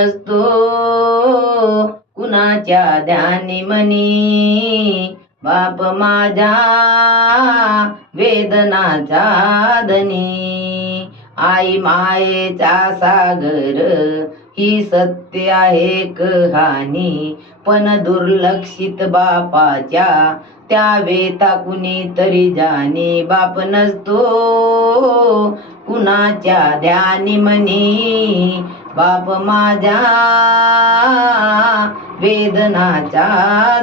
असतो कुणाच्या ध्यानी मनी, बाप माझ्या वेदनाचा धनी. आई मायेचा सागर ही सत्य आहे कहाणी, पण दुर्लक्षित बापाच्या त्या वेता कुणीतरी जाणी. बाप नसतो कुणाच्या ध्यानी मनी, बाप माझ्या वेदनाचा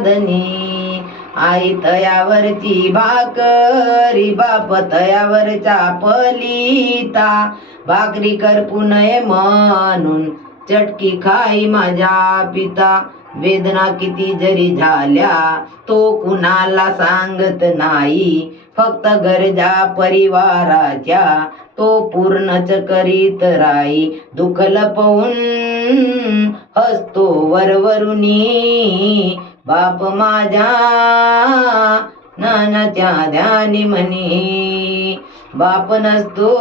धनी. आई तयावरची भाकरी, बाप तयावरचा पलिता, भाकरी करपू नये म्हणून चटकी खाई माझ्या पिता. वेदना किती जरी झाल्या तो कुणाला सांगत नाही, फक्त गरजा परिवाराच्या तो पूर्णच करीत राही. दुःख लपवून हसतो वरवरुनी, बाप माझ्या नानाच्या ध्यानी मनी. बाप नसतो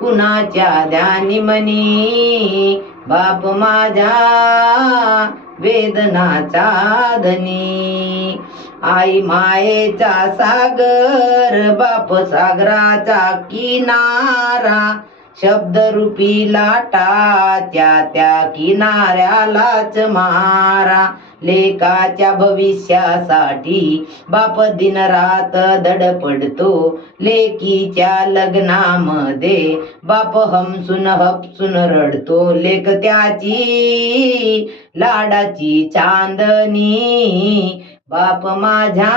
कुणाच्या ध्यानी मनी, बाप माझ्या वेदनाचा धनी. आई मायेचा सागर, बाप सागराचा किनारा, शब्दरूपी लाटाच्या त्या किनाऱ्यालाच मारा. लेकाच्या भविष्यासाठी बाप दिन रात धडपडतो, लेकीच्या लग्नामध्ये बाप हमसून हपसून रडतो. लेक त्याची लाडाची चांदणी, बाप माझ्या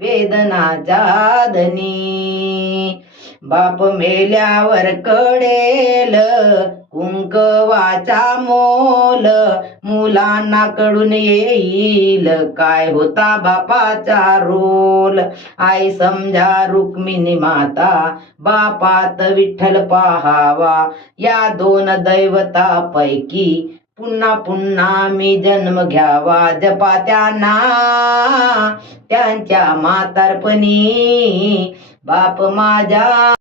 वेदनाचा धनी. बाप मेल्यावर कळेल कुंकवाचा मोल, मुलांना कडून येईल काय होता बापाचा रोल. आई समजा रुक्मिणी माता, बापात विठ्ठल पाहावा, या दोन दैवतापैकी पुन्हा पुन्हा मी जन्म घ्यावा. जपा त्यांना त्यांच्या म्हातारपणी, बाप माझ्या